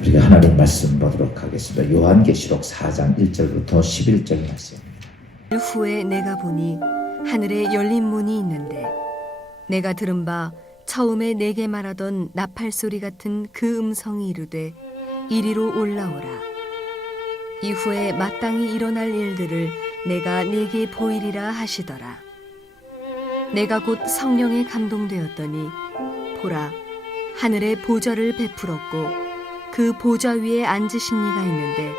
우리가 하나님 말씀 보도록 하겠습니다. 요한계시록 4장 1절부터 11절 말씀입니다. 후에 내가 보니 하늘에 열린 문이 있는데 내가 들은 바 처음에 내게 말하던 나팔 소리 같은 그 음성이 이르되 이리로 올라오라. 이후에 마땅히 일어날 일들을 내가 네게 보이리라 하시더라. 내가 곧 성령에 감동되었더니 보라, 하늘에 보좌를 베풀었고 그 보좌 위에 앉으신 이가 있는데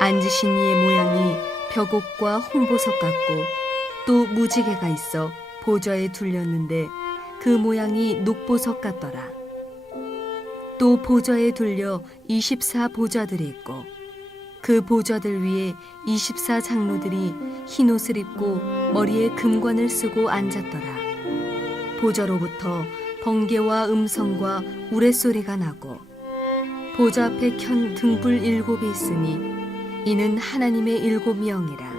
앉으신 이의 모양이 벽옥과 홍보석 같고 또 무지개가 있어 보좌에 둘렸는데 그 모양이 녹보석 같더라. 또 보좌에 둘려 24 보좌들이 있고 그 보좌들 위에 24 장로들이 흰 옷을 입고 머리에 금관을 쓰고 앉았더라. 보좌로부터 번개와 음성과 우레소리가 나고 보좌 앞에 켠 등불 7이 있으니 이는 하나님의 7 영이라.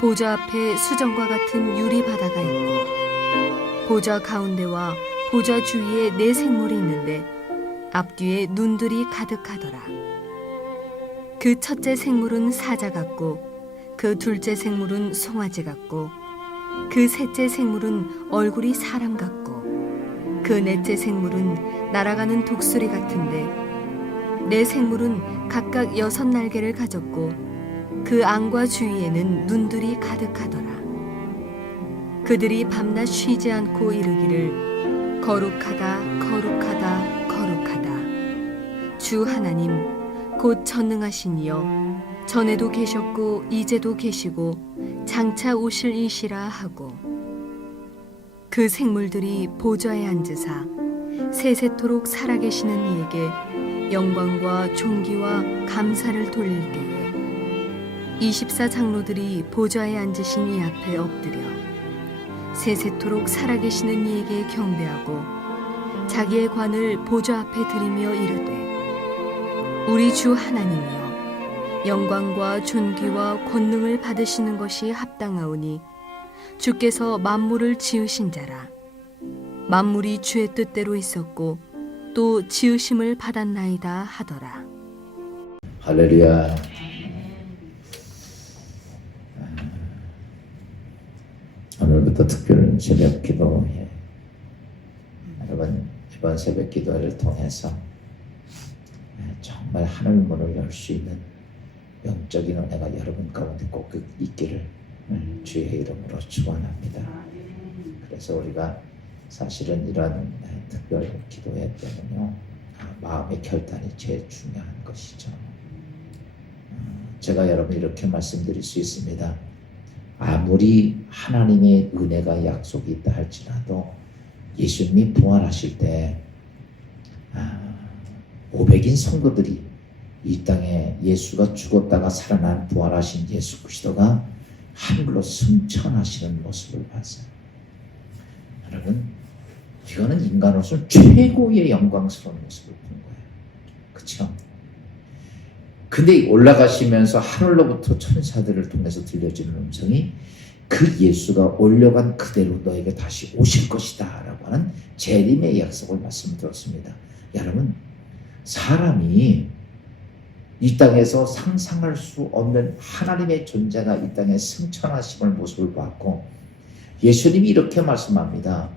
보좌 앞에 수정과 같은 유리 바다가 있고 보좌 가운데와 보좌 주위에 4 생물이 있는데 앞뒤에 눈들이 가득하더라. 그 첫째 생물은 사자 같고 그 둘째 생물은 송아지 같고 그 셋째 생물은 얼굴이 사람 같고 그 넷째 생물은 날아가는 독수리 같은데 4 생물은 각각 6 날개를 가졌고 그 안과 주위에는 눈들이 가득하더라. 그들이 밤낮 쉬지 않고 이르기를 거룩하다 거룩하다 거룩하다 주 하나님 곧 전능하신 이여 전에도 계셨고 이제도 계시고 장차 오실 이시라 하고 그 생물들이 보좌에 앉으사 세세토록 살아계시는 이에게 영광과 존귀와 감사를 돌릴 때에 24 장로들이 보좌에 앉으신 이 앞에 엎드려 세세토록 살아계시는 이에게 경배하고 자기의 관을 보좌 앞에 들이며 이르되 우리 주 하나님이여 영광과 존귀와 권능을 받으시는 것이 합당하오니 주께서 만물을 지으신 자라. 만물이 주의 뜻대로 있었고 또 지으심을 받았나이다 하더라. 할렐루야. 오늘부터 특별 새벽 기도회, 여러분 이번 새벽 기도회를 통해서 정말 하늘 문을 열 수 있는 영적인 은혜가 여러분 가운데 꼭 있기를 주의 이름으로 축원합니다. 그래서 우리가 사실은 이런 특별 기도회 때는요, 마음의 결단이 제일 중요한 것이죠. 제가 여러분 이렇게 말씀드릴 수 있습니다. 아무리 하나님의 은혜가 약속이 있다 할지라도 예수님이 부활하실 때 500인 성도들이 이 땅에 예수가 죽었다가 살아난 부활하신 예수 그리스도가 하늘로 승천하시는 모습을 봤어요. 여러분, 이거는 인간으로서 최고의 영광스러운 모습을 본 거예요. 그렇죠? 근데 올라가시면서 하늘로부터 천사들을 통해서 들려지는 음성이 그 예수가 올려간 그대로 너에게 다시 오실 것이다 라고 하는 재림의 약속을 말씀드렸습니다. 여러분, 사람이 이 땅에서 상상할 수 없는 하나님의 존재가 이 땅에 승천하심을 모습을 봤고 예수님이 이렇게 말씀합니다.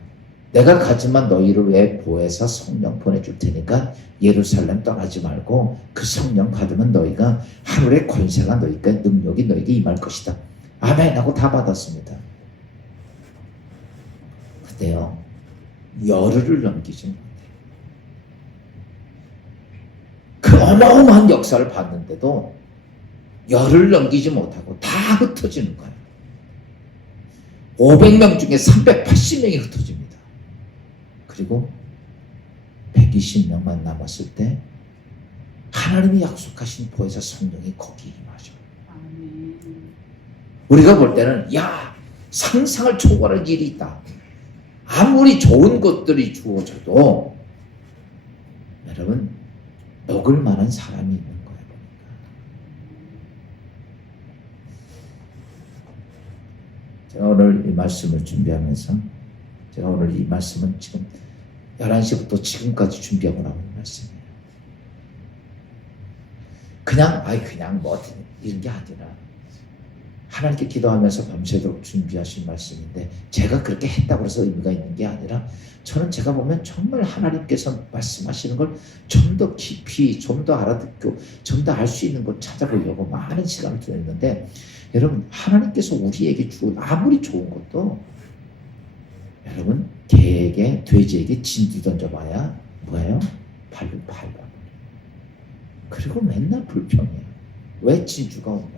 내가 가지만 너희를 위해 보혜사 성령 보내줄 테니까 예루살렘 떠나지 말고 그 성령 받으면 너희가 하늘의 권세가 너희가 능력이 너희에게 임할 것이다. 아멘 하고 다 받았습니다. 근데요, 열흘을 넘기지 못해요. 그 어마어마한 역사를 봤는데도 열흘을 넘기지 못하고 다 흩어지는 거예요. 500명 중에 380명이 흩어집니다. 그리고 120명만 남았을 때 하나님이 약속하신 보혜사 성령이 거기 임하죠. 우리가 볼 때는 상상을 초월할 일이 있다. 아무리 좋은 것들이 주어져도 여러분 먹을 만한 사람이 있는 거예요. 제가 오늘 이 말씀을 준비하면서 제가 오늘 이 말씀은 지금 11시부터 지금까지 준비하고 나온 말씀이에요. 그냥 뭐 이런 게 아니라 하나님께 기도하면서 밤새도록 준비하신 말씀인데 제가 그렇게 했다고 해서 의미가 있는 게 아니라 저는 제가 보면 정말 하나님께서 말씀하시는 걸 좀 더 깊이 좀 더 알아듣고 좀 더 알 수 있는 걸 찾아보려고 많은 시간을 들였는데 여러분 하나님께서 우리에게 주고 아무리 좋은 것도 여러분 개에게 돼지에게 진두 던져봐야 뭐예요? 발로 밟아. 그리고 맨날 불평이야. 왜 진주가 오냐?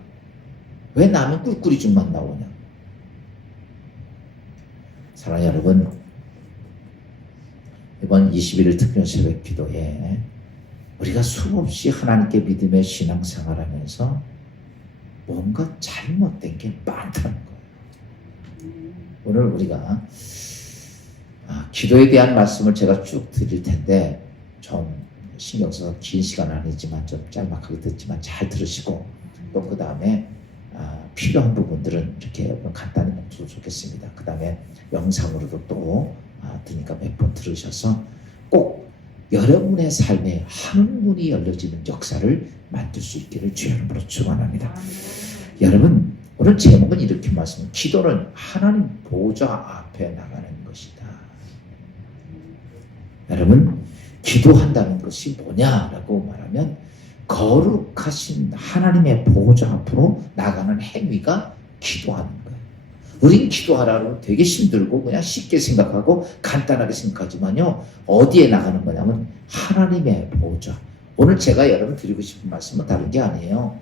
왜 나는 꿀꿀이죽만 나오냐? 사랑하는 여러분, 이번 21일 특별 새벽 기도에 우리가 수없이 하나님께 믿음의 신앙생활하면서 뭔가 잘못된 게 많다는 거예요. 오늘 우리가 기도에 대한 말씀을 제가 쭉 드릴 텐데 좀 신경 써서 긴 시간 아니지만 좀 짤막하게 듣지만 잘 들으시고 또 그 다음에 필요한 부분들은 이렇게 간단히 멈춰도 좋겠습니다. 그 다음에 영상으로도 또 드니까 몇 번 들으셔서 꼭 여러분의 삶에 한문이 열려지는 역사를 만들 수 있기를 주의 이름으로 축원합니다. 여러분 오늘 제목은 이렇게 말씀합니다. 기도는 하나님 보좌 앞에 나가는 것이다. 여러분 기도한다는 것이 뭐냐라고 말하면 거룩하신 하나님의 보좌 앞으로 나가는 행위가 기도하는 거예요. 우린 기도하라고 되게 힘들고 그냥 쉽게 생각하고 간단하게 생각하지만요. 어디에 나가는 거냐면 하나님의 보좌. 오늘 제가 여러분 드리고 싶은 말씀은 다른 게 아니에요.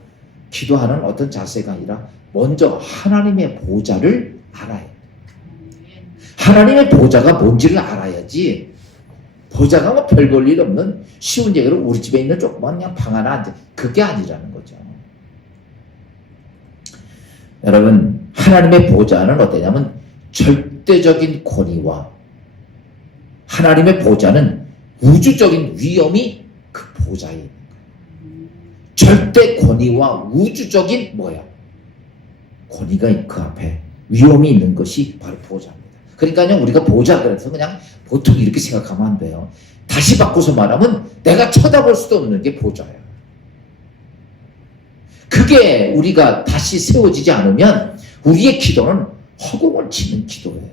기도하는 어떤 자세가 아니라 먼저 하나님의 보좌를 알아야 돼요. 하나님의 보좌가 뭔지를 알아야지 보좌가 뭐 별 볼 일 없는 쉬운 얘기로 우리 집에 있는 조그만 그냥 방 하나 앉아 그게 아니라는 거죠. 여러분 하나님의 보좌는 어떠냐면 절대적인 권위와 하나님의 보좌는 우주적인 위엄이 그 보좌에 있는 거예요. 절대 권위와 우주적인 권위가 그 앞에 위엄이 있는 것이 바로 보좌입니다. 그러니까요 우리가 보좌 그래서 그냥 보통 이렇게 생각하면 안 돼요. 다시 바꿔서 말하면 내가 쳐다볼 수도 없는 게 보좌예요. 그게 우리가 다시 세워지지 않으면 우리의 기도는 허공을 치는 기도예요.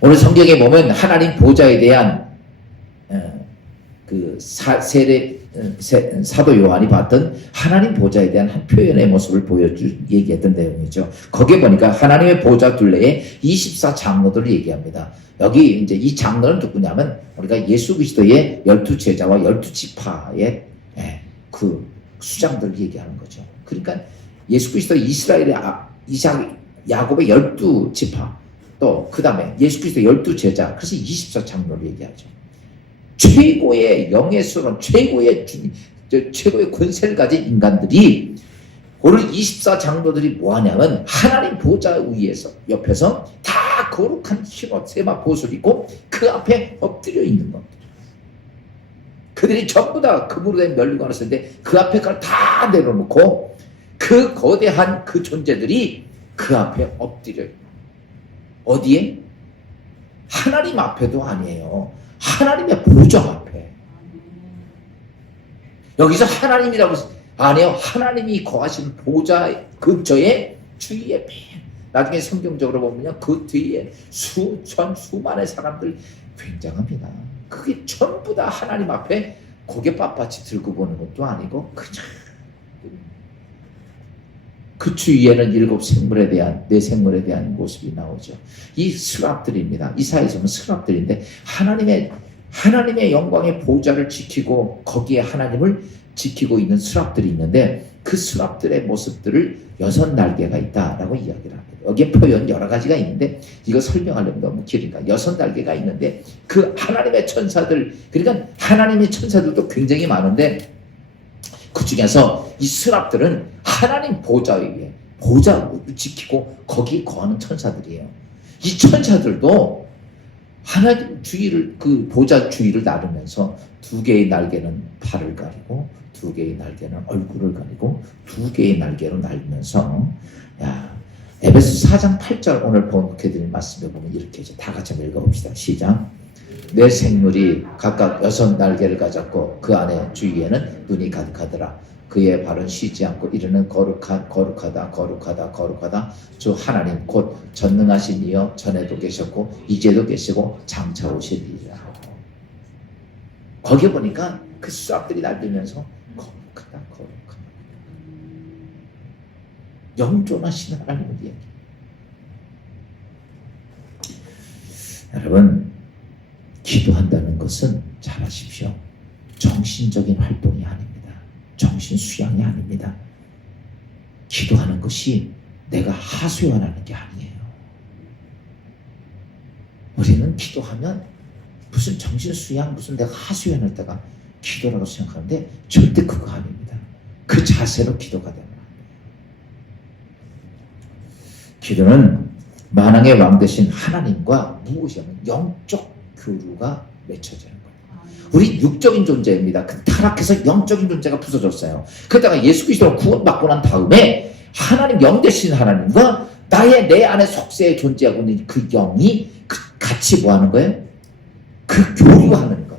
오늘 성경에 보면 하나님 보좌에 대한 그 사도 요한이 봤던 하나님 보좌에 대한 한 표현의 모습을 얘기했던 내용이죠. 거기에 보니까 하나님의 보좌 둘레에 24장로들을 얘기합니다. 여기 이제 이 장로는 누구냐면 우리가 예수 그리스도의 12제자와 12지파의 그 수장들을 얘기하는 거죠. 그러니까 예수 그리스도 이스라엘의 야곱의 12지파 또 그 다음에 예수 그리스도 12제자 그래서 24장로를 얘기하죠. 최고의 영예스러운 최고의 권세를 가진 인간들이 오늘 24장로들이 뭐하냐면 하나님 보좌 위에서 옆에서 다 거룩한 흰옷 세마 보슬 입고 그 앞에 엎드려 있는 겁니다. 그들이 전부 다 금으로 된 면류관을 쓰는데 그 앞에 걸 다 내려놓고 그 거대한 그 존재들이 그 앞에 엎드려 있는 어디에? 하나님 앞에도 아니에요. 하나님의 보좌 앞에. 여기서 하나님이라고 안 해요. 하나님이 거하시는 보좌 근처에 주위에 나중에 성경적으로 보면 그 뒤에 수만의 사람들 굉장합니다. 그게 전부 다 하나님 앞에 고개 빳빳이 들고 보는 것도 아니고 그냥 그 주위에는 7 생물에 대한 4 생물에 대한 모습이 나오죠. 이 스랍들입니다. 이사야서는 스랍들인데 하나님의 영광의 보좌를 지키고 거기에 하나님을 지키고 있는 스랍들이 있는데 그 스랍들의 모습들을 6 날개가 있다라고 이야기를 합니다. 여기에 표현 여러 가지가 있는데 이거 설명하려면 너무 길으니까 6 날개가 있는데 그 하나님의 천사들 그러니까 하나님의 천사들도 굉장히 많은데 그 중에서 이 스랍들은 하나님 보좌 위에 보좌를 지키고 거기 거하는 천사들이에요. 이 천사들도 하나님 주위를 그 보좌 주위를 나르면서 2개의 날개는 팔을 가리고 2개의 날개는 얼굴을 가리고 2개의 날개로 날면서 에베소 4장 8절 오늘 본문해드린 말씀에 보면 이렇게 다 같이 한번 읽어봅시다. 시작. 내 생물이 각각 6날개를 가졌고 그 안에 주위에는 눈이 가득하더라. 그의 발은 쉬지 않고 이르는 거룩하다 주 하나님 곧 전능하신 이여 전에도 계셨고 이제도 계시고 장차 오시리라 하고. 거기 보니까 그 수학들이 날리면서 거룩하다. 영존하신 하나님을 얘기해요. 여러분, 기도한다는 것은 잘 아십시오. 정신적인 활동이 아닙니다. 정신 수양이 아닙니다. 기도하는 것이 내가 하소연하는 게 아니에요. 우리는 기도하면 무슨 정신 수양, 무슨 내가 하소연할 때가 기도라고 생각하는데 절대 그거 아닙니다. 그 자세로 기도가 되는 거예요. 기도는 만왕의 왕 되신 하나님과 무엇이냐면 영적 교류가 맺혀지는 거예요. 우리 육적인 존재입니다. 그 타락해서 영적인 존재가 부서졌어요. 그러다가 예수 그리스도로 구원받고 난 다음에 하나님 영 되신 하나님과 내 안에 속세에 존재하고 있는 그 영이 같이 뭐 하는 거예요? 그 교류하는 거.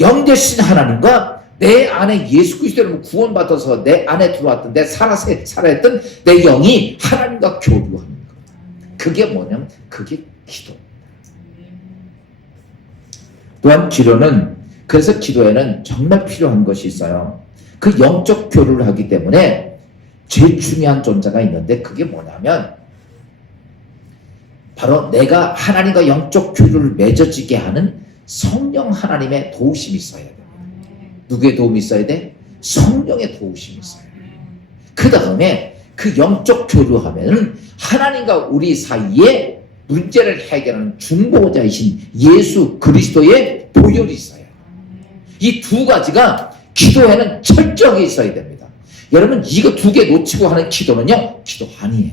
영 되신 하나님과 내 안에 예수 그리스도로 구원받아서 내 안에 들어왔던 내 살아있던 내 영이 하나님과 교류하는 거. 그게 뭐냐면 그게 기도. 또한 기도는 그래서 기도에는 정말 필요한 것이 있어요. 그 영적 교류를 하기 때문에 제일 중요한 존재가 있는데 그게 뭐냐면 바로 내가 하나님과 영적 교류를 맺어지게 하는 성령 하나님의 도우심이 있어야 돼요. 누구의 도움이 있어야 돼? 성령의 도우심이 있어야 돼요. 그 다음에 그 영적 교류하면은 하나님과 우리 사이에 문제를 해결하는 중보자이신 예수 그리스도의 보혈이 있어요. 이 두 가지가 기도에는 철저하게 있어야 됩니다. 여러분 이거 두 개 놓치고 하는 기도는요 기도 아니에요.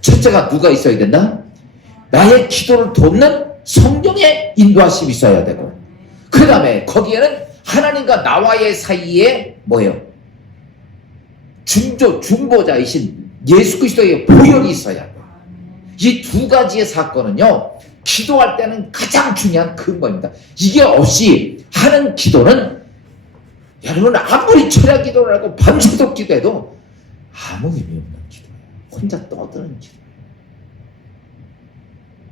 첫째가 누가 있어야 된다? 나의 기도를 돕는 성령의 인도하심이 있어야 되고 그 다음에 거기에는 하나님과 나와의 사이에 뭐예요? 중보자이신 예수 그리스도의 보혈이 있어야 돼요. 이 두 가지의 사건은요 기도할 때는 가장 중요한 근거입니다. 이게 없이 하는 기도는 여러분 아무리 철야 기도를 하고 밤새도록 기도해도 아무 의미 없는 기도예요. 혼자 떠드는 기도예요.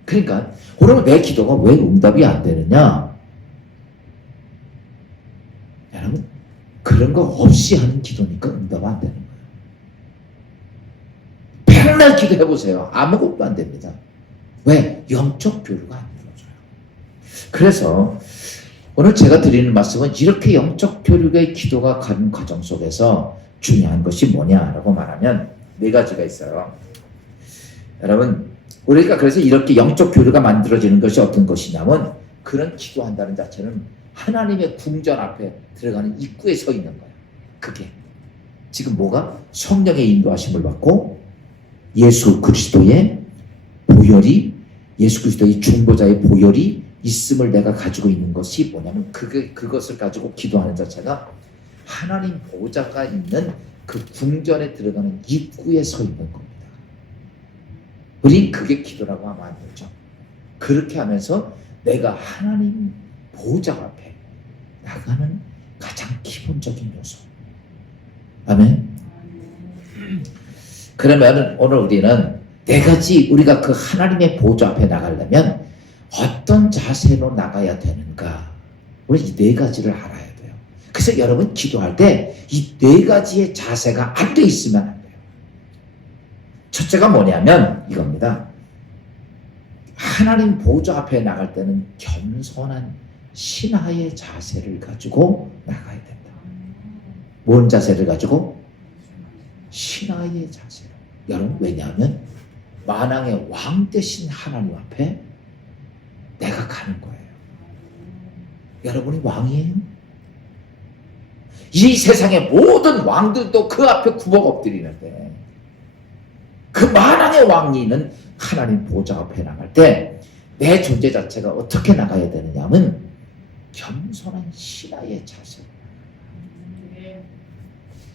그러니까 오늘 내 기도가 왜 응답이 안 되느냐? 여러분 그런 거 없이 하는 기도니까 응답 안 되는 거예요. 맨날 기도해보세요. 아무것도 안 됩니다. 왜? 영적 교류가 안 이루어져요. 그래서 오늘 제가 드리는 말씀은 이렇게 영적 교류의 기도가 가는 과정 속에서 중요한 것이 뭐냐라고 말하면 네 가지가 있어요. 여러분 우리가 그래서 이렇게 영적 교류가 만들어지는 것이 어떤 것이냐면 그런 기도한다는 자체는 하나님의 궁전 앞에 들어가는 입구에 서 있는 거예요. 그게 지금 뭐가? 성령의 인도하심을 받고 예수 그리스도의 보혈이 예수 그리스도의 중보자의 보혈이 있음을 내가 가지고 있는 것이 뭐냐면 그것을 가지고 기도하는 자체가 하나님 보좌가 있는 그 궁전에 들어가는 입구에 서 있는 겁니다. 우린 그게 기도라고 하면 안 되죠. 그렇게 하면서 내가 하나님 보좌 앞에 나가는 가장 기본적인 요소. 아멘. 그러면 오늘 우리는 네 가지 우리가 그 하나님의 보좌 앞에 나가려면 어떤 자세로 나가야 되는가? 우리 이 네 가지를 알아야 돼요. 그래서 여러분 기도할 때 이 네 가지의 자세가 안 돼 있으면 안 돼요. 첫째가 뭐냐면 이겁니다. 하나님 보좌 앞에 나갈 때는 겸손한 신하의 자세를 가지고 나가야 된다. 뭔 자세를 가지고? 신하의 자세로. 여러분 왜냐하면 만왕의 왕 되신 하나님 앞에 내가 가는 거예요. 여러분이 왕이에요? 이 세상의 모든 왕들도 그 앞에 구복 엎드리는데 그 만왕의 왕이 있는 하나님 보좌 앞에 나갈 때 내 존재 자체가 어떻게 나가야 되느냐 하면 겸손한 신하의 자세로.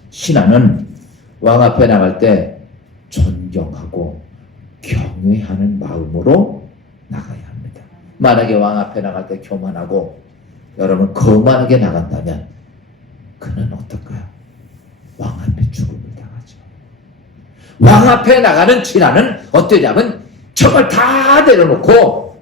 신하는 왕 앞에 나갈 때 존경하고 경외하는 마음으로 나가야 합니다. 만약에 왕 앞에 나갈 때 교만하고 여러분 거만하게 나간다면 그는 어떨까요? 왕 앞에 죽음을 당하죠. 왕 앞에 나가는 진화는 어떠냐면 정말 다 내려놓고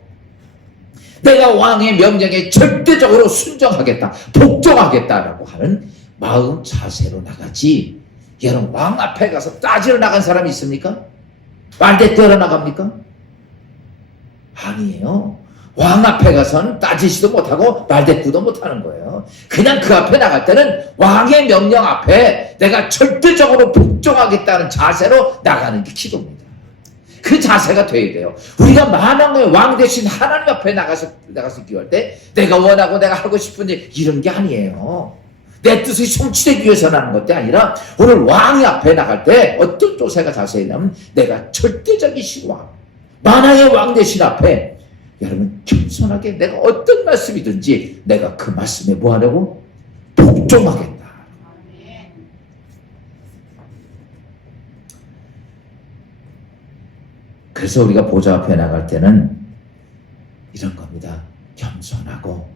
내가 왕의 명령에 절대적으로 순종하겠다, 복종하겠다라고 하는 마음 자세로 나가지. 여러분 왕 앞에 가서 따지러 나간 사람이 있습니까? 말대꾸하러 나갑니까? 아니에요. 왕 앞에 가서는 따지지도 못하고 말대꾸도 못하는 거예요. 그냥 그 앞에 나갈 때는 왕의 명령 앞에 내가 절대적으로 복종하겠다는 자세로 나가는 게 기도입니다. 그 자세가 돼야 돼요. 우리가 만왕의 왕 대신 하나님 앞에 나가서 기도할 때 내가 원하고 내가 하고 싶은 일 이런 게 아니에요. 내 뜻이 성취되기 위해서 나는 것이 아니라 오늘 왕이 앞에 나갈 때 어떤 자세냐면 내가 절대적이신 왕, 만왕의 왕 대신 앞에 여러분 겸손하게 내가 어떤 말씀이든지 내가 그 말씀에 뭐 하려고? 복종하겠다. 그래서 우리가 보좌 앞에 나갈 때는 이런 겁니다. 겸손하고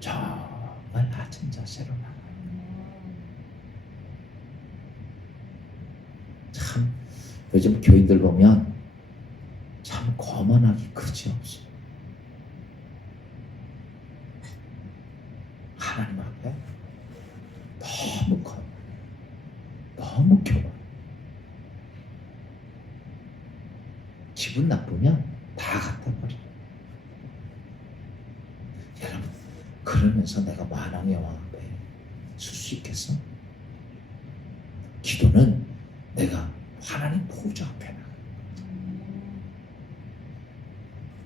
정말 낮은 자세로 나가요. 참 요즘 교인들 보면 참 거만하기 그지없어요. 하나님 앞에 너무 거만해, 너무 교만해. 기분 나쁘면 다 갖다 버려. 여러분 그러면서 내가 만왕의 왕 앞에 설 수 있겠어? 기도는 내가 하나님 보좌 앞에 나가.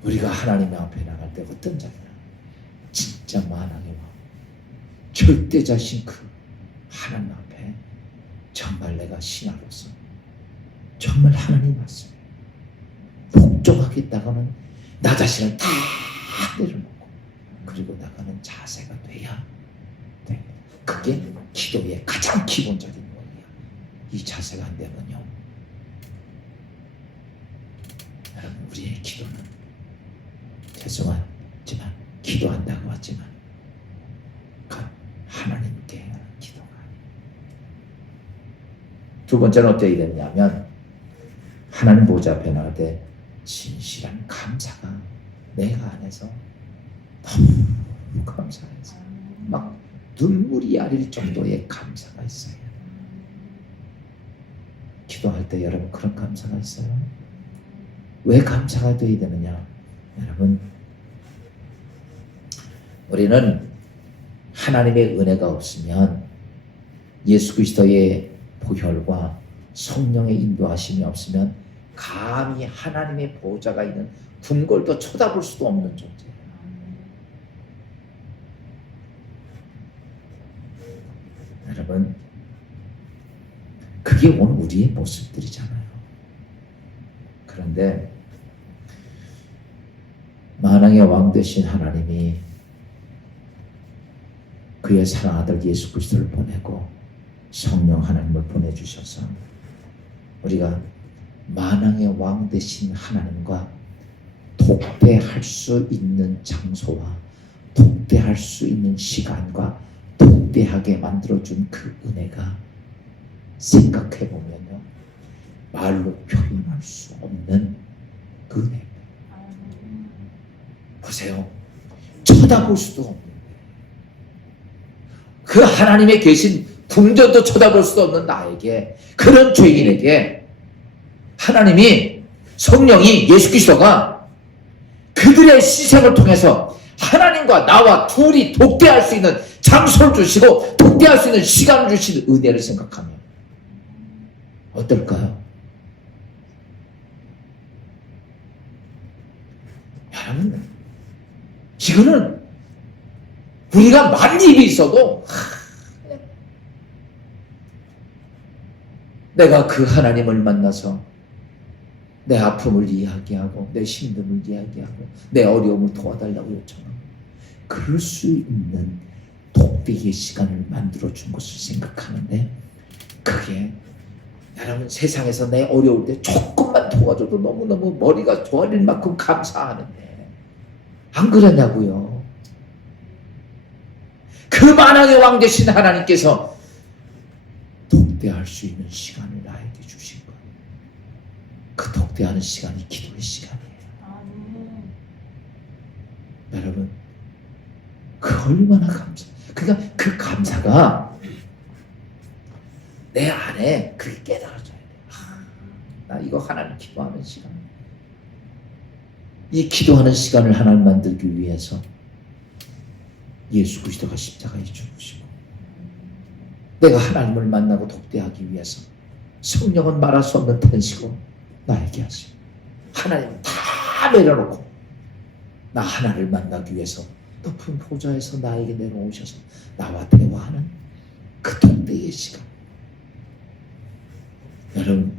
우리가 하나님 앞에 나갈 때 어떤 자리냐? 진짜 만왕의 왕, 절대자신 그 하나님 앞에 정말 내가 신하로서 정말 하나님 말씀 복종하겠다고는 나 자신을 다 내려놓고 그리고 나가는 자세가 돼야 돼. 그게 기도의 가장 기본적인 원리야. 이 자세가 안 되면요, 여러분 우리의 기도는 죄송하지만 기도한다고 하지만 하나님께 하는 기도가 아니에요. 두 번째는 어떻게 되냐면 하나님 보좌 앞에 나갈 때 진실한 감사가 내가 안에서 너무 감사해서 막 눈물이 아릴 정도의 감사가 있어요. 기도할 때 여러분 그런 감사가 있어요? 왜 감사가 되어야 되느냐? 여러분 우리는 하나님의 은혜가 없으면 예수 그리스도의 보혈과 성령의 인도하심이 없으면 감히 하나님의 보좌가 있는 궁궐도 쳐다볼 수도 없는 존재예요. 여러분 그게 오늘 우리의 모습들이잖아요. 그런데 만왕의 왕 되신 하나님이 그의 사랑아들 예수 그리스도를 보내고 성령 하나님을 보내주셔서 우리가 만왕의 왕 되신 하나님과 독대할 수 있는 장소와 독대할 수 있는 시간과 독대하게 만들어준 그 은혜가 생각해보면요 말로 표현할 수 없는 그 은혜. 보세요. 쳐다볼 수도 없는 그 하나님의 계신 궁전도 쳐다볼 수도 없는 나에게, 그런 죄인에게 하나님이, 성령이, 예수 그리스도가 그들의 희생을 통해서 하나님과 나와 둘이 독대할 수 있는 장소를 주시고 독대할 수 있는 시간을 주신 은혜를 생각하면 어떨까요? 여러분, 이거는 우리가 만일이 있어도 내가 그 하나님을 만나서 내 아픔을 이야기하고 내 힘듦을 이야기하고 내 어려움을 도와달라고 요청하고 그럴 수 있는 독백의 시간을 만들어준 것을 생각하는데, 그게 여러분 세상에서 내 어려울 때 조금만 도와줘도 너무너무 머리가 좋아질 만큼 감사하는데 안 그러냐고요. 그 만왕의 왕 되신 하나님께서 독대할 수 있는 시간을 나에게 주신 거예요. 그 독대하는 시간이 기도의 시간이에요. 여러분, 그 얼마나 그러니까 그 감사가 내 안에 그게 깨달아져야 돼요. 나 이거 하나님 기도하는 시간. 이 기도하는 시간을 하나님 만들기 위해서 예수 그리스도가 십자가에 죽으시고, 내가 하나님을 만나고 독대하기 위해서 성령은 말할 수 없는 탄식으로 나에게 하시고, 하나님 다 내려놓고 나 하나를 만나기 위해서 높은 보좌에서 나에게 내려오셔서 나와 대화하는 그 독대의 시간. 여러분,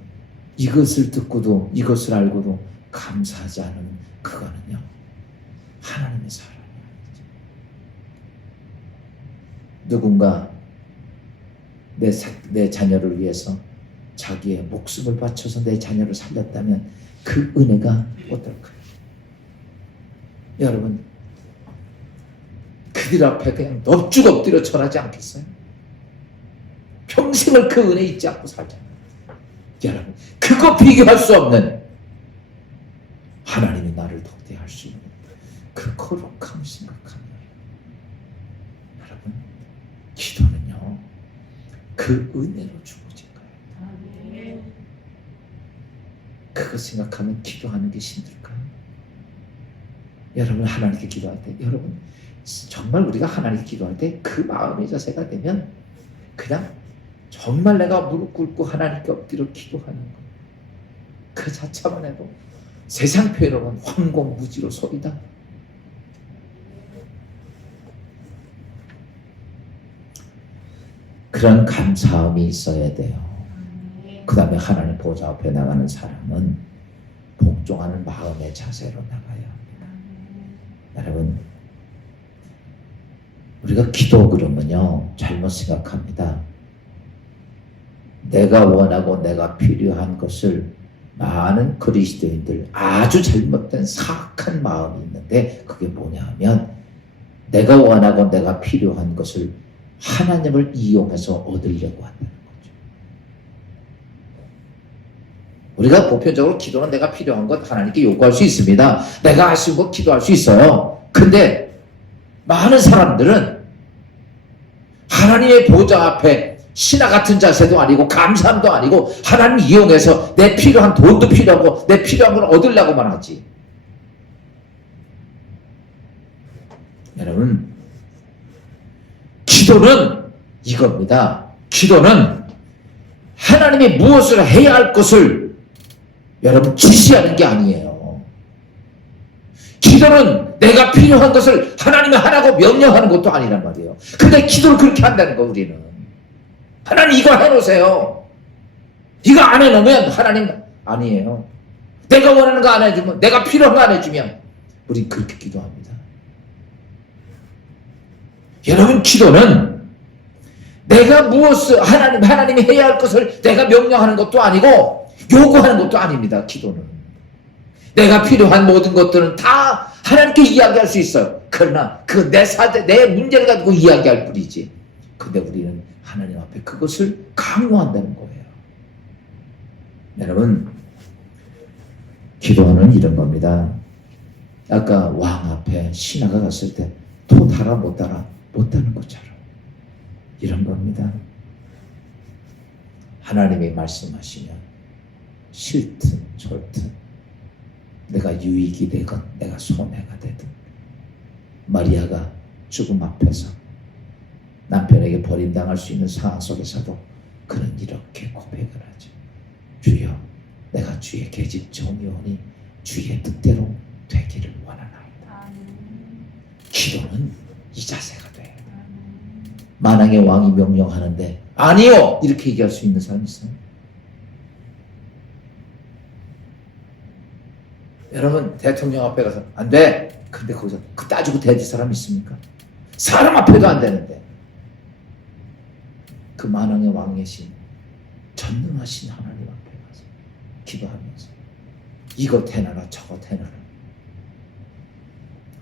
이것을 듣고도, 이것을 알고도 감사하지 않으면 그거는요, 하나님의 사랑이에요. 누군가 내 자녀를 위해서 자기의 목숨을 바쳐서 내 자녀를 살렸다면 그 은혜가 어떨까요? 여러분, 그들 앞에 그냥 넙죽 엎드려 절하지 않겠어요? 평생을 그 은혜 잊지 않고 살잖아요. 여러분, 그거 비교할 수 없는 하나님이 나를 독대할 수 있는 그 거룩함을 생각하면, 여러분, 기도는요, 그 은혜로 주어진 거예요. 그거 생각하면 기도하는 게 힘들까요? 여러분, 하나님께 기도할 때, 여러분, 정말 우리가 하나님께 기도할 때 그 마음의 자세가 되면 그냥 정말 내가 무릎 꿇고 하나님께 엎드려 기도하는 것, 그 자체만 해도 세상 표현으로는 황공무지로 소리다. 그런 감사함이 있어야 돼요. 그 다음에 하나님 보좌 앞에 나가는 사람은 복종하는 마음의 자세로 나가야 합니다. 여러분, 우리가 기도 그러면요, 잘못 생각합니다. 내가 원하고 내가 필요한 것을, 많은 그리스도인들 아주 잘못된 사악한 마음이 있는데, 그게 뭐냐 하면 내가 원하고 내가 필요한 것을 하나님을 이용해서 얻으려고 한다는 거죠. 우리가 보편적으로 기도는 내가 필요한 것 하나님께 요구할 수 있습니다. 내가 아쉬운 것 기도할 수 있어요. 근데 많은 사람들은 하나님의 보좌 앞에 신화 같은 자세도 아니고 감사함도 아니고 하나님 이용해서 내 필요한 돈도 필요하고 내 필요한 걸 얻으려고만 하지. 여러분, 기도는 이겁니다. 기도는 하나님이 무엇을 해야 할 것을 여러분 지시하는 게 아니에요. 기도는 내가 필요한 것을 하나님이 하라고 명령하는 것도 아니란 말이에요. 근데 기도를 그렇게 한다는 거, 우리는. 하나님 이거 해놓으세요. 이거 안 해놓으면 하나님 아니에요. 내가 원하는 거 안 해주면, 내가 필요한 거 안 해주면 우린 그렇게 기도합니다. 여러분, 기도는 내가 무엇을 하나님이 해야 할 것을 내가 명령하는 것도 아니고 요구하는 것도 아닙니다. 기도는 내가 필요한 모든 것들은 다 하나님께 이야기할 수 있어요. 그러나 그 내 문제를 가지고 이야기할 뿐이지. 근데 우리는 하나님 앞에 그것을 강요한다는 거예요. 여러분, 기도는 이런 겁니다. 아까 왕 앞에 신하가 갔을 때 도 달아 못 달아 못하는 것처럼 이런 겁니다. 하나님이 말씀하시면 싫든 좋든, 내가 유익이 되건 내가 손해가 되든, 마리아가 죽음 앞에서 남편에게 버림당할 수 있는 상황 속에서도 그는 이렇게 고백을 하죠. 주여, 내가 주의 계집 종이오니 주의 뜻대로 되기를 원하나이다. 기도는 이 자세가 돼요. 만왕의 왕이 명령하는데 아니요 이렇게 얘기할 수 있는 사람 있어요? 여러분, 대통령 앞에 가서 안 돼. 근데 거기서 그 따지고 대질 사람 있습니까? 사람 앞에도 안 되는데. 그 만왕의 왕이신 전능하신 하나님 앞에 가서 기도하면서 이것 해놔라 저것 해놔라.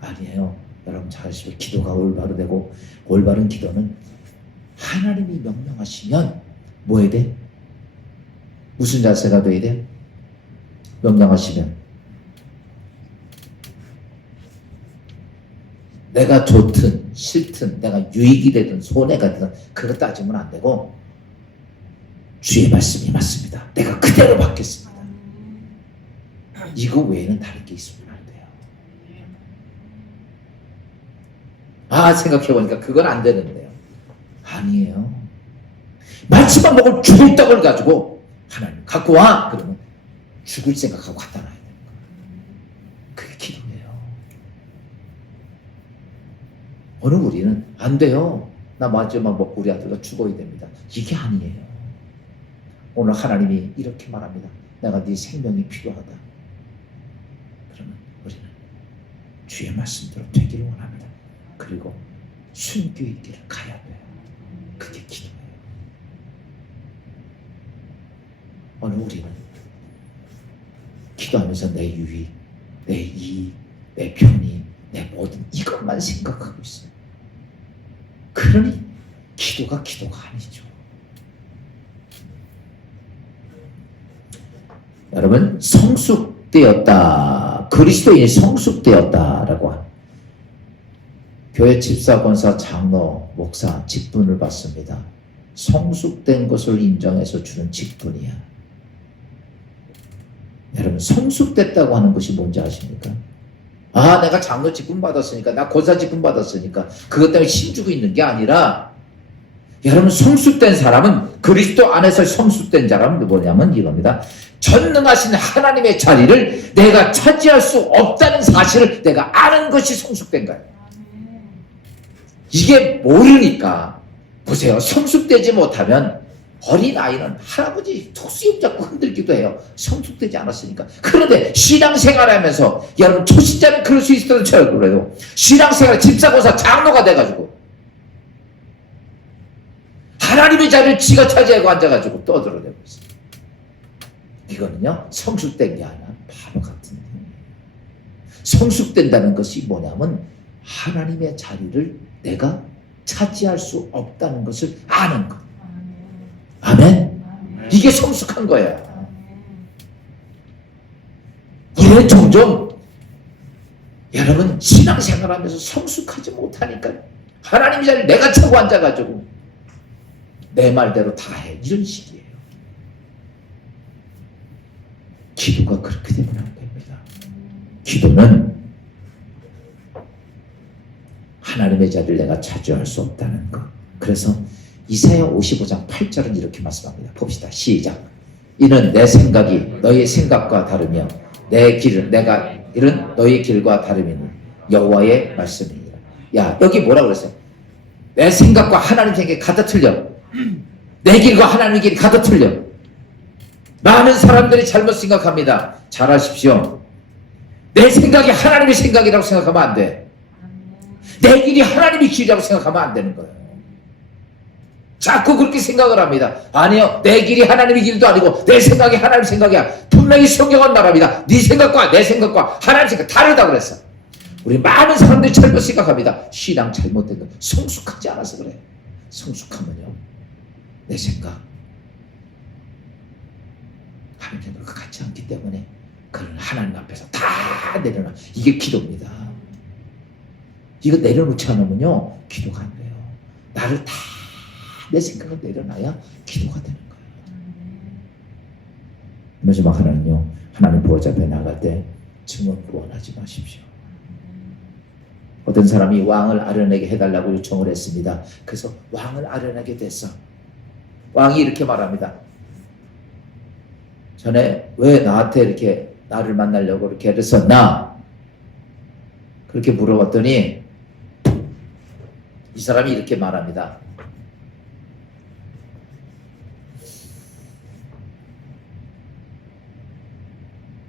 아니에요. 여러분 잘 아시죠? 기도가 올바로 되고, 올바른 기도는 하나님이 명령하시면 뭐 해야 돼? 무슨 자세가 돼야 돼? 명령하시면 내가 좋든 싫든, 내가 유익이 되든 손해가 되든 그거 따지면 안 되고, 주의 말씀이 맞습니다, 내가 그대로 받겠습니다, 이거 외에는 다른 게 있으면 안 돼요. 생각해보니까 그건 안 되는데요. 아니에요. 마지막 먹을 죽을 떡을 가지고 하나님 갖고 와, 그러면 죽을 생각하고 갖다 놔야 돼요. 그게 기도예요. 오늘 우리는 안 돼요, 나 마지막 먹고 우리 아들과 죽어야 됩니다, 이게 아니에요. 오늘 하나님이 이렇게 말합니다. 내가 네 생명이 필요하다. 그러면 우리는 주의 말씀대로 되기를 원합니다. 그리고 순교의 길을 가야 돼요. 그게 기도예요. 오늘 우리는 기도하면서 내 유익, 내 이익, 내 편의, 내 모든 이것만 생각하고 있어요. 그러니 기도가 아니죠. 여러분, 성숙되었다, 그리스도인이 성숙되었다라고 하는, 교회 집사, 권사, 장로, 목사 직분을 받습니다. 성숙된 것을 인정해서 주는 직분이야. 여러분, 성숙됐다고 하는 것이 뭔지 아십니까? 내가 장로 직분 받았으니까, 나 권사 직분 받았으니까 그것 때문에 힘주고 있는 게 아니라, 여러분, 성숙된 사람은, 그리스도 안에서 성숙된 사람은 뭐냐면 이겁니다. 전능하신 하나님의 자리를 내가 차지할 수 없다는 사실을 내가 아는 것이 성숙된 거예요. 이게 모르니까, 보세요, 성숙되지 못하면 어린아이는 할아버지 턱수염 잡고 흔들기도 해요. 성숙되지 않았으니까. 그런데 신앙생활하면서, 여러분 초신자는 그럴 수 있어도 잘 그래요. 신앙생활 집사고사 장로가 돼가지고 하나님의 자리를 지가 차지하고 앉아가지고 떠들어대고 있어요. 이거는요, 성숙된 게 아니라 바로 같은 거예요. 성숙된다는 것이 뭐냐면 하나님의 자리를 내가 차지할 수 없다는 것을 아는 것. 아멘? 이게 성숙한 거야. 왜 종종 여러분 신앙생활하면서 성숙하지 못하니까 하나님의 자리를 내가 차고 앉아가지고 내 말대로 다 해, 이런 식이에요. 기도가 그렇게 되면 안 됩니다. 기도는 하나님의 자리를 내가 차지할 수 없다는 것. 그래서 이사야 55장 8절은 이렇게 말씀합니다. 봅시다. 시작. 이는 내 생각이 너희 생각과 다르며 내 길은 내가 이른 너희 길과 다름이니 여호와의 말씀이니라. 야, 여기 뭐라고 그랬어요? 내 생각과 하나님 생각이 갖다 틀려. 내 길과 하나님의 길이 갖다 틀려. 많은 사람들이 잘못 생각합니다. 잘 아십시오. 내 생각이 하나님의 생각이라고 생각하면 안 돼. 내 길이 하나님의 길이라고 생각하면 안 되는 거예요. 자꾸 그렇게 생각을 합니다. 아니요, 내 길이 하나님의 길도 아니고 내 생각이 하나님의 생각이야. 분명히 성경은 말합니다. 네 생각과 내 생각과 하나님의 생각 다르다고 그랬어. 우리 많은 사람들이 잘못 생각합니다. 신앙 잘못된 거, 성숙하지 않아서 그래. 성숙하면요, 내 생각 하나님 생각과 같지 않기 때문에 그걸 하나님 앞에서 다 내려놔. 이게 기도입니다. 이거 내려놓지 않으면요, 기도가 안 돼요. 나를 다 내 생각을 내려놔야 기도가 되는 거예요. 마지막 하나는요, 하나님 보호자 앞에 나갈 때 증언 구원하지 마십시오. 어떤 사람이 왕을 아련하게 해달라고 요청을 했습니다. 그래서 왕을 아련하게 됐어. 왕이 이렇게 말합니다. 전에 왜 나한테 이렇게 나를 만나려고 이렇게 했었나? 그렇게 물어봤더니 이 사람이 이렇게 말합니다.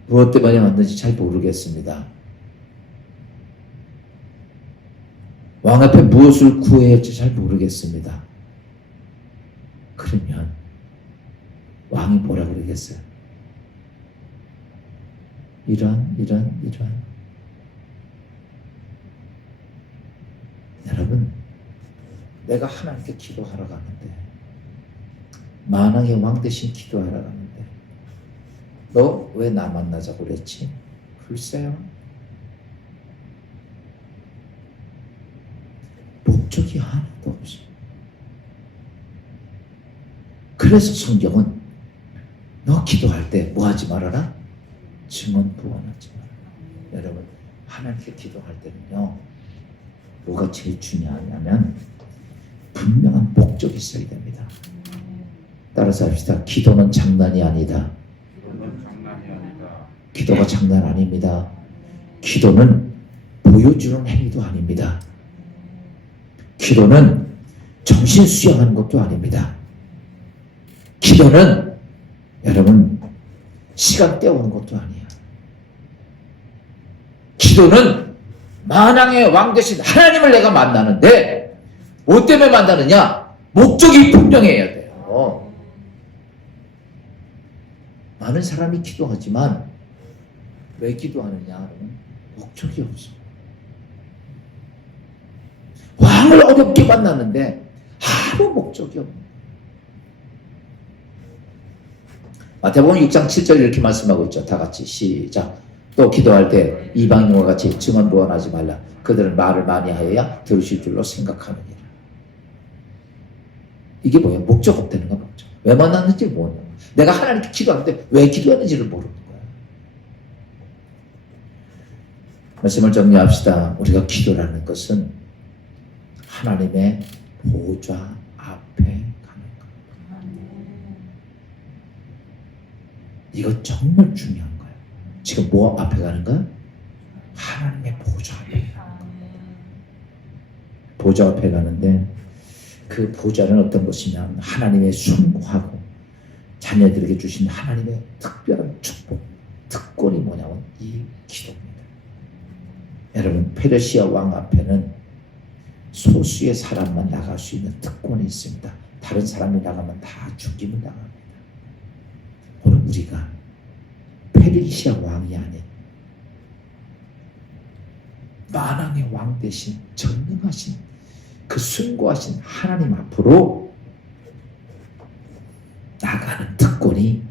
무엇 때문에 왔는지 잘 모르겠습니다. 왕 앞에 무엇을 구해야 할지 잘 모르겠습니다. 그러면 왕이 뭐라 그러겠어요? 이런 내가 하나님께 기도하러 가는데, 만왕의 왕 대신 기도하러 가는데 너 왜 나 만나자고 그랬지? 글쎄요, 목적이 하나도 없어. 그래서 성경은 너 기도할 때 뭐 하지 말아라? 증언 부언하지 말아라. 여러분, 하나님께 기도할 때는요, 뭐가 제일 중요하냐면 분명한 목적이 있어야 됩니다. 따라서 합시다. 기도는 장난이 아니다. 기도가 장난 아닙니다. 기도는 보여주는 행위도 아닙니다. 기도는 정신 수양하는 것도 아닙니다. 기도는 여러분 시간 때우는 것도 아니에요. 기도는 만왕의 왕 되신 하나님을 내가 만나는데 뭐 때문에 만나느냐? 목적이 분명해야 돼요. 많은 사람이 기도하지만 왜 기도하느냐? 그러면 목적이 없어. 왕을 어렵게 만났는데 아무 목적이 없는. 마태복음 6장 7절 이렇게 말씀하고 있죠. 다 같이 시작. 또 기도할 때 이방인과 같이 증언 부언하지 말라. 그들은 말을 많이 하여야 들으실 줄로 생각하느니라. 이게 뭐예요? 목적 없다는 거 목적. 왜 만났는지 모르는 거야. 내가 하나님께 기도하는데 왜 기도했는지를 모르는 거야. 말씀을 정리합시다. 우리가 기도라는 것은 하나님의 보좌 앞에 가는 것. 이거 정말 중요한 거예요. 지금 뭐 앞에 가는 거야? 하나님의 보좌 앞에 가는 거예요. 보좌 앞에 가는데 그 보좌는 어떤 것이냐? 하나님의 숭고하고 자녀들에게 주신 하나님의 특별한 축복, 특권이 뭐냐면 이 기도입니다. 여러분, 페르시아 왕 앞에는 소수의 사람만 나갈 수 있는 특권이 있습니다. 다른 사람이 나가면 다 죽임을 당합니다. 오늘 우리가 페르시아 왕이 아닌 만왕의 왕 대신 전능하신 그 숭고하신 하나님 앞으로 나가는 특권이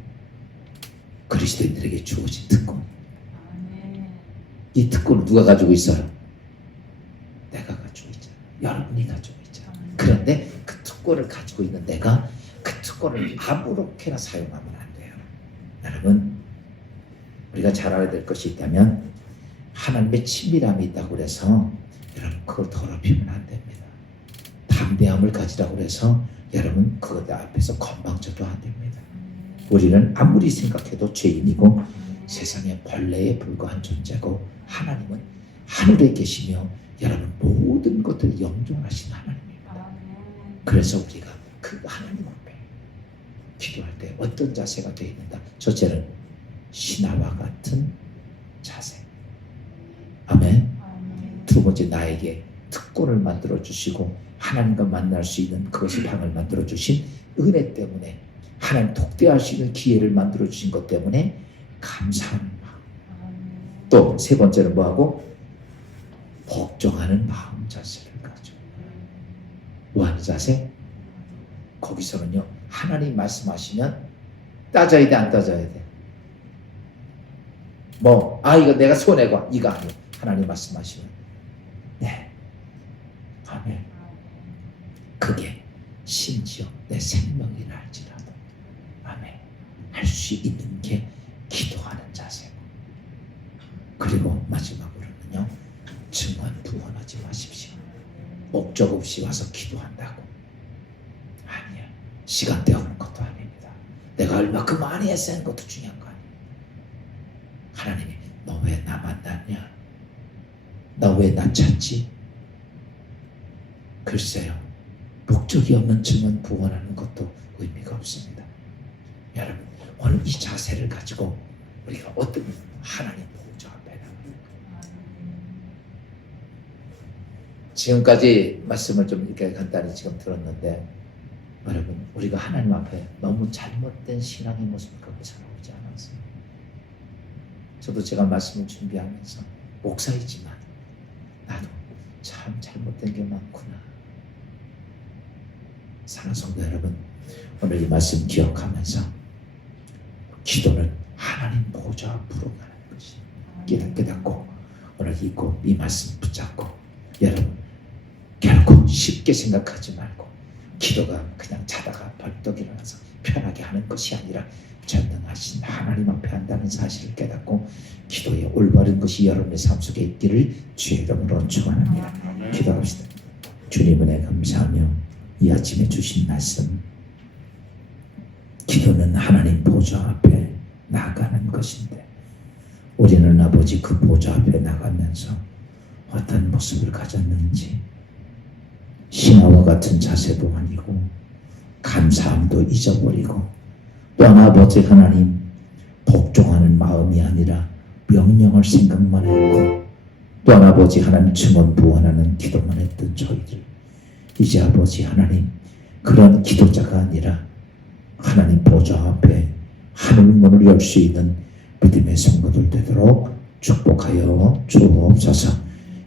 그리스도인들에게 주어진 특권. 이 특권을 누가 가지고 있어요? 내가 가지고 있잖아. 여러분이 가지고 있잖아. 그런데 그 특권을 가지고 있는 내가 그 특권을 아무렇게나 사용하면 안 돼요. 여러분, 우리가 잘 알아야 될 것이 있다면 하나님의 친밀함이 있다고 해서 여러분 그걸 더럽히면 안 됩니다. 담대함을 가지라고 해서 여러분 그것 앞에서 건방져도 안 됩니다. 우리는 아무리 생각해도 죄인이고 세상의 벌레에 불과한 존재고 하나님은 하늘에 계시며 여러분 모든 것들을 영존하신 하나님입니다. 그래서 우리가 그 하나님 앞에 기도할 때 어떤 자세가 되어 있는가? 첫째는 신하와 같은 자세. 아멘. 두 번째, 나에게 특권을 만들어 주시고 하나님과 만날 수 있는 그것의 방을 만들어 주신 은혜 때문에 하나님 독대할 수 있는 기회를 만들어 주신 것 때문에 감사하는 마음. 또 세 번째는 뭐하고? 복종하는 마음 자세를 가져. 뭐하는 자세? 거기서는요, 하나님 말씀하시면 따져야 돼, 안 따져야 돼? 이거 내가 손해가 이거 아니에요. 하나님 말씀하시면 네, 아멘. 그게 심지어 내 생명이라 할지라도 아멘 할 수 있는 게 기도하는 자세고, 그리고 마지막으로는요, 증언 부언하지 마십시오. 목적 없이 와서 기도한다고 아니야. 시간 때우는 것도 아닙니다. 내가 얼마큼 많이 했는 것도 중요한 거 아니에요. 하나님이 너 왜 나 만났냐? 나 왜 나 찾지? 글쎄요, 목적이 없는 증언 부언하는 것도 의미가 없습니다. 여러분, 오늘 이 자세를 가지고 우리가 어떤 하나님 보좌 앞에 나갑니까? 지금까지 말씀을 좀 이렇게 간단히 지금 들었는데, 여러분, 우리가 하나님 앞에 너무 잘못된 신앙의 모습을 갖고 살아오지 않았어요. 저도 제가 말씀을 준비하면서 목사이지만 나도 참 잘못된 게 많구나. 사랑하는 성도 여러분, 오늘 이 말씀 기억하면서 기도는 하나님 보좌 앞으로 가는 것이 깨닫고 오늘 이 말씀 붙잡고 여러분 결코 쉽게 생각하지 말고 기도가 그냥 자다가 벌떡 일어나서 편하게 하는 것이 아니라 전능하신 하나님 앞에 한다는 사실을 깨닫고 기도의 올바른 것이 여러분의 삶 속에 있기를 주의 이름으로 축원합니다. 기도합시다. 주님 은혜 감사하며 이 아침에 주신 말씀, 기도는 하나님 보좌 앞에 나가는 것인데 우리는 아버지 그 보좌 앞에 나가면서 어떤 모습을 가졌는지 신하와 같은 자세도 아니고 감사함도 잊어버리고 또한 아버지 하나님 복종하는 마음이 아니라 명령을 생각만 했고 또한 아버지 하나님 증언부원하는 기도만 했던 저희들, 이제 아버지 하나님 그런 기도자가 아니라 하나님 보좌 앞에 하늘문을 열 수 있는 믿음의 성도들 되도록 축복하여 주옵소서.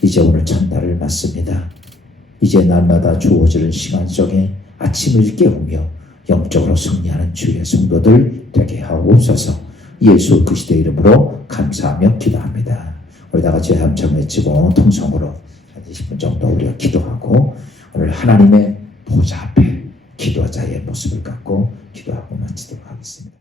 이제 오늘 첫날을 맞습니다. 이제 날마다 주어질 시간 속에 아침을 깨우며 영적으로 승리하는 주의 성도들 되게 하옵소서. 예수 그리스도의 이름으로 감사하며 기도합니다. 우리 다 같이 함께 외치고 통성으로 한 20분 정도 우리가 기도하고 오늘 하나님의 보좌 앞에 기도자의 모습을 갖고 기도하고 마치도록 하겠습니다.